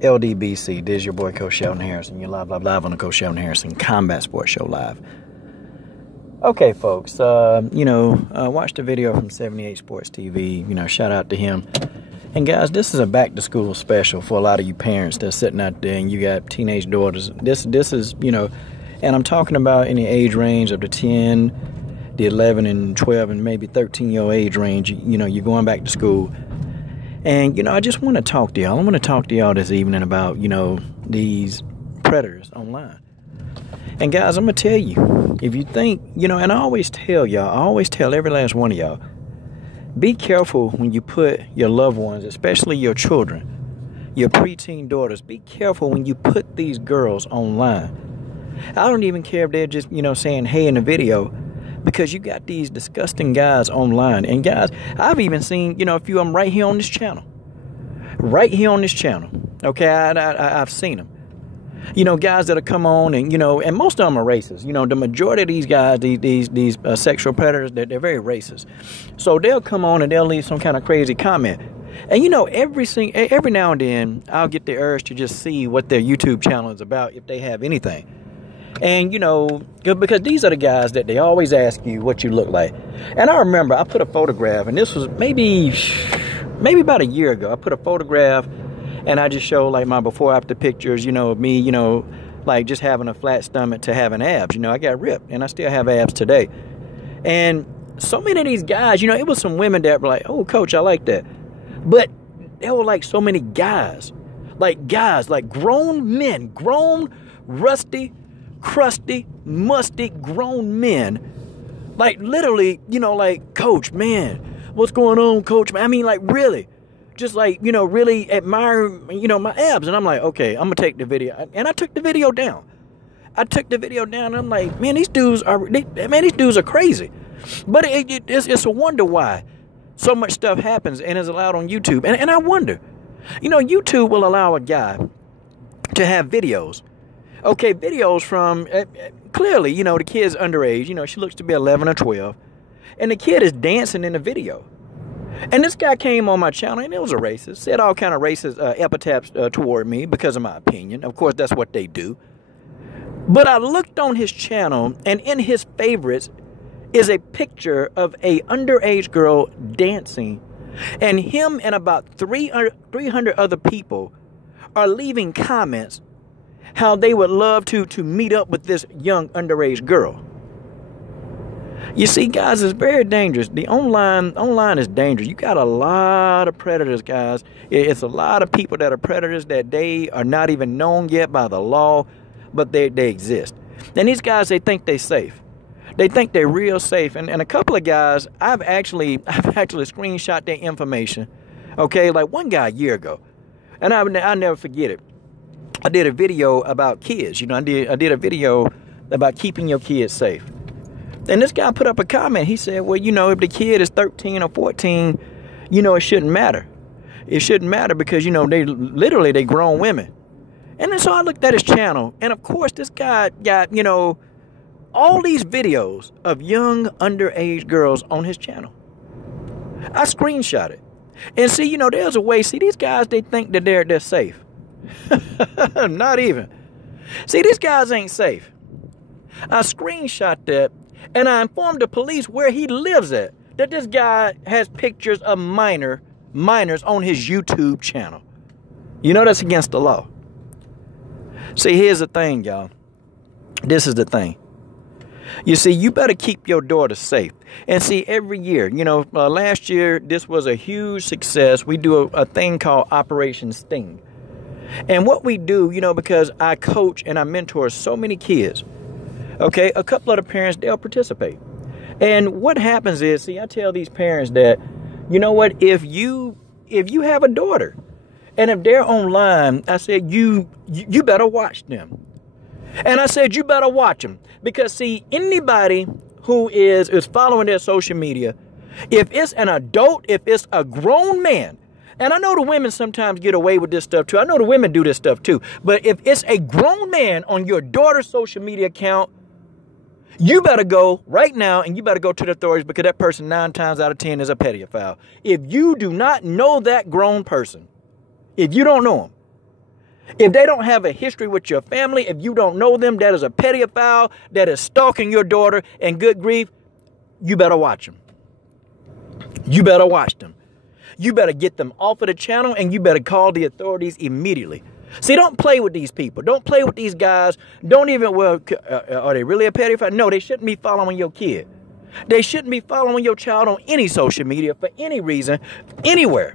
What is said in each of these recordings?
LDBC, this is your boy Coach Sheldon Harrison. You're live on the Coach Sheldon Harrison Combat Sports Show live. Okay, folks, watch the video from 78 Sports TV. Shout out to him. And guys, this is a back to school special for a lot of you parents that's sitting out there and you got teenage daughters. This is, and I'm talking about in the age range of the 10, the 11 and 12 and maybe 13-year-old age range. You're going back to school. And, I just want to talk to y'all. I want to talk to y'all this evening about, these predators online. And guys, I'm going to tell you, if you think, and I always tell every last one of y'all, be careful when you put your loved ones, especially your children, your preteen daughters, be careful when you put these girls online. I don't even care if they're just, saying hey in the video, because you got these disgusting guys online. And guys, I've even seen, a few of them right here on this channel. Okay, I've seen them. Guys that'll come on and, and most of them are racist. The majority of these guys, these sexual predators, they're very racist. So they'll come on and they'll leave some kind of crazy comment. And, every now and then, I'll get the urge to just see what their YouTube channel is about, if they have anything. And, because these are the guys that they always ask you what you look like. And I remember I put a photograph, and this was maybe about a year ago. I put a photograph, and I just showed, like, my before-after pictures, of me, like, just having a flat stomach to having abs. I got ripped, and I still have abs today. And so many of these guys, it was some women that were like, oh, Coach, I like that. But there were, like, so many guys, like grown men, rusty, crusty, musty, grown men, like, literally, like, Coach, man, what's going on, Coach? I mean, like, really, just like, really admire, my abs. And I'm like, okay, I'm gonna take the video. And I took the video down. And I'm like, man, these dudes are crazy. But it's a wonder why so much stuff happens and is allowed on YouTube. And I wonder, YouTube will allow a guy to have videos. Okay, videos from, clearly, the kid's underage. She looks to be 11 or 12. And the kid is dancing in the video. And this guy came on my channel, and it was a racist. Said all kind of racist epithets toward me because of my opinion. Of course, that's what they do. But I looked on his channel, and in his favorites is a picture of a underage girl dancing. And him and about 300 other people are leaving comments how they would love to meet up with this young underage girl. You see, guys, it's very dangerous. The online is dangerous. You got a lot of predators, guys. It's a lot of people that are predators that they are not even known yet by the law, but they exist. And these guys, they think they're safe. They think they're real safe. And a couple of guys, I've actually screenshot their information. Okay, like one guy a year ago, and I'll never forget it. I did a video about kids. I did a video about keeping your kids safe. And this guy put up a comment. He said, well, if the kid is 13 or 14, it shouldn't matter. It shouldn't matter because, they grown women. And then so I looked at his channel. And, of course, this guy got, all these videos of young underage girls on his channel. I screenshot it. And see, there's a way. See, these guys, they think that they're safe. Not even. See, these guys ain't safe. I screenshot that, and I informed the police where he lives at, that this guy has pictures of minors on his YouTube channel. That's against the law. See, here's the thing, y'all. This is the thing. You see, you better keep your daughter safe. And see, every year, last year, this was a huge success. We do a thing called Operation Sting. And what we do, because I coach and I mentor so many kids, okay, a couple of the parents, they'll participate. And what happens is, see, I tell these parents that, what, if you have a daughter, and if they're online, I said, you better watch them. And I said, you better watch them. Because, see, anybody who is following their social media, if it's an adult, if it's a grown man, and I know the women sometimes get away with this stuff too. I know the women do this stuff too. But if it's a grown man on your daughter's social media account, you better go right now and you better go to the authorities, because that person 9 times out of 10 is a pedophile. If you do not know that grown person, if you don't know him, If they don't have a history with your family, if you don't know them, that is a pedophile that is stalking your daughter, and good grief, you better watch them. You better watch them. You better get them off of the channel, and you better call the authorities immediately. See, don't play with these people. Don't play with these guys. Don't even, well, are they really a pedophile? No, they shouldn't be following your kid. They shouldn't be following your child on any social media for any reason, anywhere.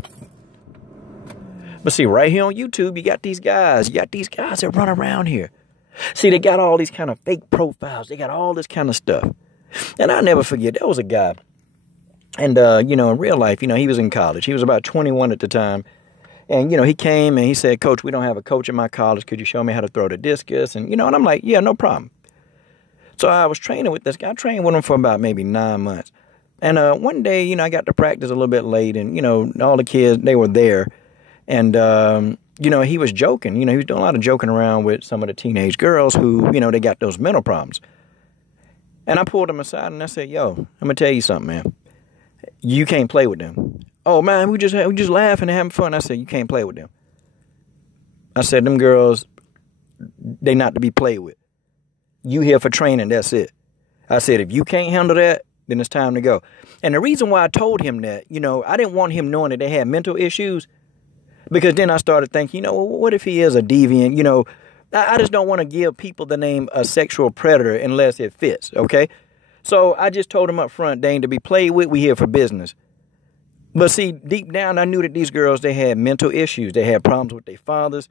But see, right here on YouTube, you got these guys. You got these guys that run around here. See, they got all these kind of fake profiles. They got all this kind of stuff. And I'll never forget, there was a guy. And, you know, in real life, you know, he was in college. He was about 21 at the time. And, you know, he came and he said, Coach, we don't have a coach in my college. Could you show me how to throw the discus? And, you know, and I'm like, yeah, no problem. So I was training with this guy. I trained with him for about maybe 9 months. And one day, you know, I got to practice a little bit late. And, you know, all the kids, they were there. And, you know, he was joking. You know, he was doing a lot of joking around with some of the teenage girls who, you know, they got those mental problems. And I pulled him aside and I said, yo, I'm going to tell you something, man. You can't play with them. Oh, man, we just laughing and having fun. I said, you can't play with them. I said, them girls, they not to be played with. You here for training, that's it. I said, if you can't handle that, then it's time to go. And the reason why I told him that, you know, I didn't want him knowing that they had mental issues, because then I started thinking, you know, what if he is a deviant? You know, I just don't want to give people the name a sexual predator unless it fits, okay? So I just told him up front, they ain't to be played with. We here for business. But see, deep down, I knew that these girls, they had mental issues. They had problems with their fathers.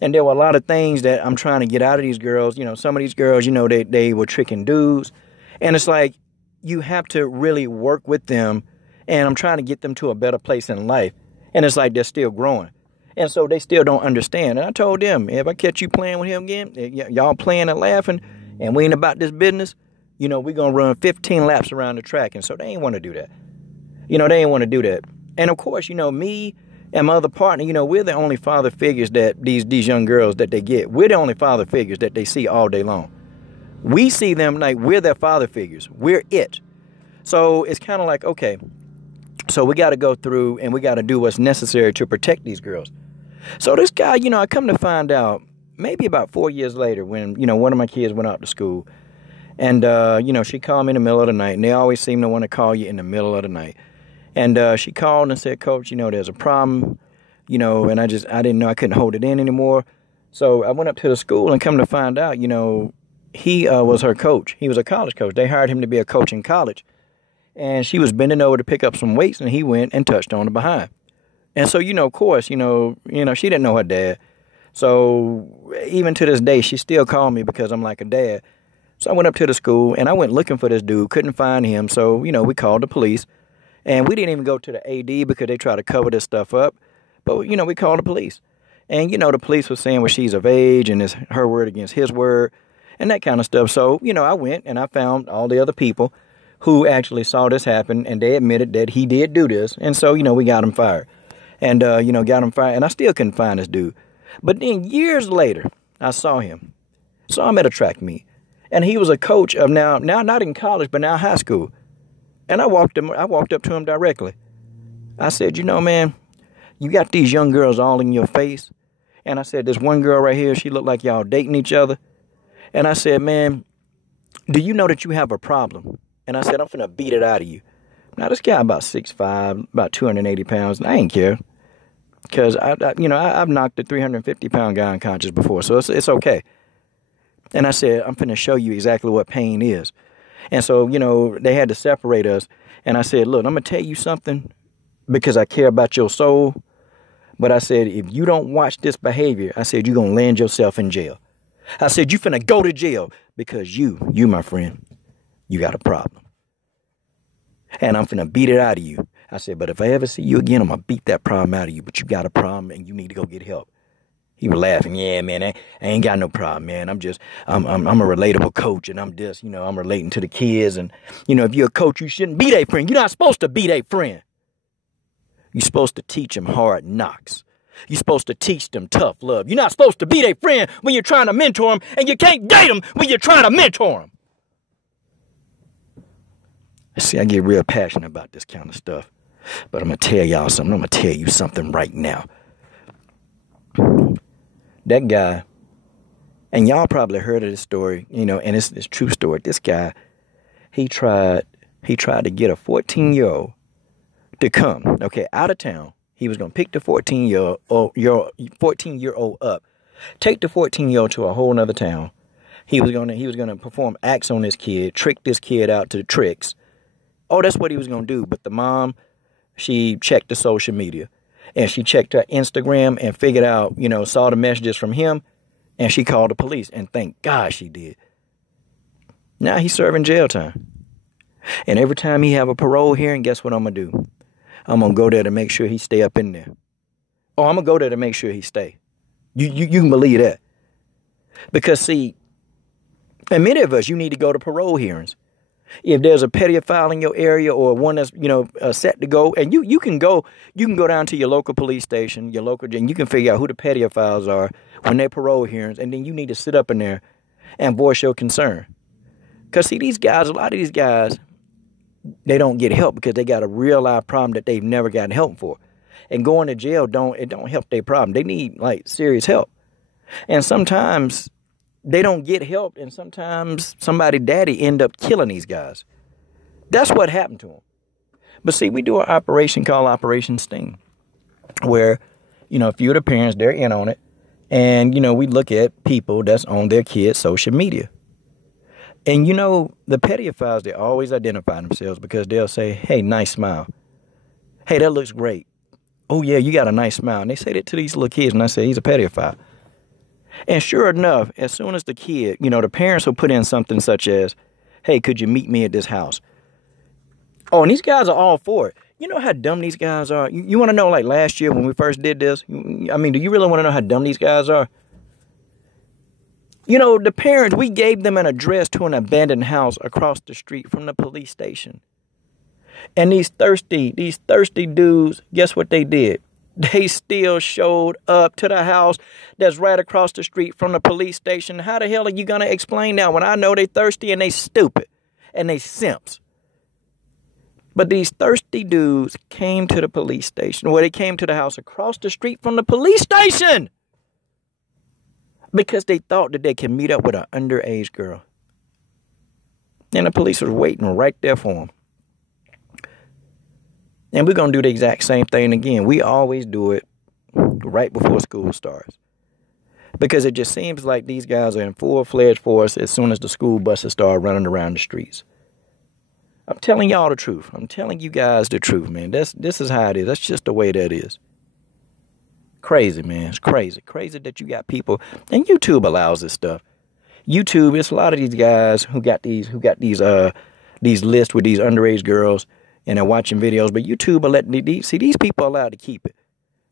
And there were a lot of things that I'm trying to get out of these girls. You know, some of these girls, you know, they were tricking dudes. And it's like, you have to really work with them. And I'm trying to get them to a better place in life. And it's like they're still growing. And so they still don't understand. And I told them, if I catch you playing with him again, y'all playing and laughing, and we ain't about this business, you know, we're going to run 15 laps around the track. And so they ain't want to do that. You know, they ain't want to do that. And of course, you know, me and my other partner, you know, we're the only father figures that these young girls that they get. We're the only father figures that they see all day long. We see them like we're their father figures. We're it. So it's kind of like, okay, so we got to go through and we got to do what's necessary to protect these girls. So this guy, you know, I come to find out maybe about 4 years later when, you know, one of my kids went out to school. And, you know, she called me in the middle of the night. And they always seem to want to call you in the middle of the night. And she called and said, Coach, you know, there's a problem, you know, and I didn't know I couldn't hold it in anymore. So I went up to the school and come to find out, you know, he was her coach. He was a college coach. They hired him to be a coach in college. And she was bending over to pick up some weights, and he went and touched on her behind. And so, you know, of course, you know, she didn't know her dad. So even to this day, she still called me because I'm like a dad. So I went up to the school, and I went looking for this dude, couldn't find him. So, you know, we called the police. And we didn't even go to the AD because they try to cover this stuff up. But, you know, we called the police. And, you know, the police was saying, well, she's of age and it's her word against his word and that kind of stuff. So, you know, I went and I found all the other people who actually saw this happen, and they admitted that he did do this. And so, you know, we got him fired. And, you know, got him fired. And I still couldn't find this dude. But then years later, I saw him. Saw him at a track meet. And he was a coach of now not in college, but now high school. And I walked up to him directly. I said, you know, man, you got these young girls all in your face. And I said, this one girl right here, she looked like y'all dating each other. And I said, man, do you know that you have a problem? And I said, I'm finna beat it out of you. Now, this guy about 6'5", about 280 pounds, and I ain't care. Because, I've knocked a 350-pound guy unconscious before, so it's okay. And I said, I'm finna show you exactly what pain is. And so, you know, they had to separate us. And I said, look, I'm going to tell you something because I care about your soul. But I said, if you don't watch this behavior, I said, you're going to land yourself in jail. I said, you finna go to jail because you, my friend, you got a problem. And I'm finna beat it out of you. I said, but if I ever see you again, I'm going to beat that problem out of you. But you got a problem and you need to go get help. He was laughing. Yeah, man, I ain't got no problem, man. I'm a relatable coach, and I'm just, you know, I'm relating to the kids. And, you know, if you're a coach, you shouldn't be their friend. You're not supposed to be their friend. You're supposed to teach them hard knocks. You're supposed to teach them tough love. You're not supposed to be their friend when you're trying to mentor them, and you can't date them when you're trying to mentor them. See, I get real passionate about this kind of stuff. But I'm going to tell y'all something. I'm going to tell you something right now. that guy, and y'all probably heard of this story, and it's this true story. This guy, he tried to get a 14-year-old to come, okay, out of town. He was gonna pick the 14-year-old up, take the 14-year-old to a whole nother town. He was gonna perform acts on this kid, trick this kid out to the tricks. Oh, that's what he was gonna do. But the mom, she checked the social media, and she checked her Instagram and figured out, saw the messages from him, and she called the police. And thank God she did. Now he's serving jail time. And every time he have a parole hearing, guess what I'm gonna do? I'm gonna go there to make sure he stay up in there. Oh, I'm gonna go there to make sure he stay. You can believe that. Because see, and many of us, you need to go to parole hearings. If there's a pedophile in your area or one that's, set to go, and you can go down to your local police station, your local, and you can figure out who the pedophiles are when they're parole hearings, and then you need to sit up in there and voice your concern. Because see, these guys, a lot of these guys, they don't get help because they got a real life problem that they've never gotten help for. And going to jail don't help their problem. They need serious help. And sometimes they don't get help, and sometimes somebody daddy end up killing these guys. That's what happened to them. But see, we do an operation called Operation Sting, where, a few of the parents, they're in on it. And, we look at people that's on their kids' social media. And, the pedophiles, they always identify themselves because they'll say, hey, nice smile. Hey, that looks great. Oh, yeah, you got a nice smile. And they say that to these little kids, and I say, he's a pedophile. And sure enough, as soon as the kid, the parents will put in something such as, hey, could you meet me at this house? Oh, and these guys are all for it. You know how dumb these guys are? You want to know, last year when we first did this? I mean, do you really want to know how dumb these guys are? The parents, we gave them an address to an abandoned house across the street from the police station. And these thirsty dudes, guess what they did? They still showed up to the house that's right across the street from the police station. How the hell are you going to explain that when I know they thirsty and they stupid and they simps? But these thirsty dudes came to the police station, they came to the house across the street from the police station because they thought that they could meet up with an underage girl. And the police was waiting right there for them. And we're going to do the exact same thing again. We always do it right before school starts. Because it just seems like these guys are in full-fledged force as soon as the school buses start running around the streets. I'm telling y'all the truth. I'm telling you guys the truth, man. This is how it is. That's just the way that is. Crazy, man. It's crazy. Crazy that you got people. And YouTube allows this stuff. YouTube, it's a lot of these guys who got these lists with these underage girls, and they're watching videos, but YouTube will let these people are allowed to keep it.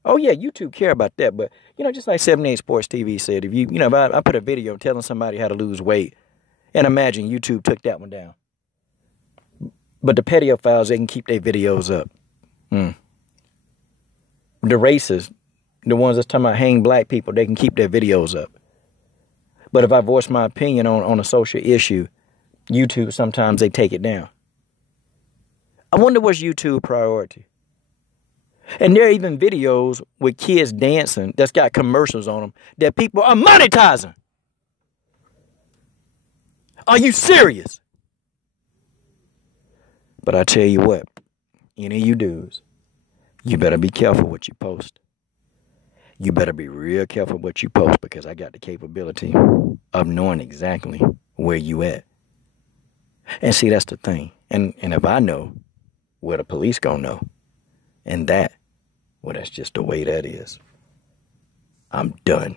Oh yeah, YouTube care about that, but just like 78 Sports TV said, if if I put a video telling somebody how to lose weight, and imagine YouTube took that one down. But the pedophiles, they can keep their videos up. The racists, the ones that's talking about hang black people, they can keep their videos up. But if I voice my opinion on a social issue, YouTube, sometimes they take it down. I wonder what's YouTube priority. And there are even videos with kids dancing that's got commercials on them that people are monetizing. Are you serious? But I tell you what, any of you dudes, you better be careful what you post. You better be real careful what you post, because I got the capability of knowing exactly where you at. And see, that's the thing. And if I know, well, the police gonna know. And that's just the way that is. I'm done.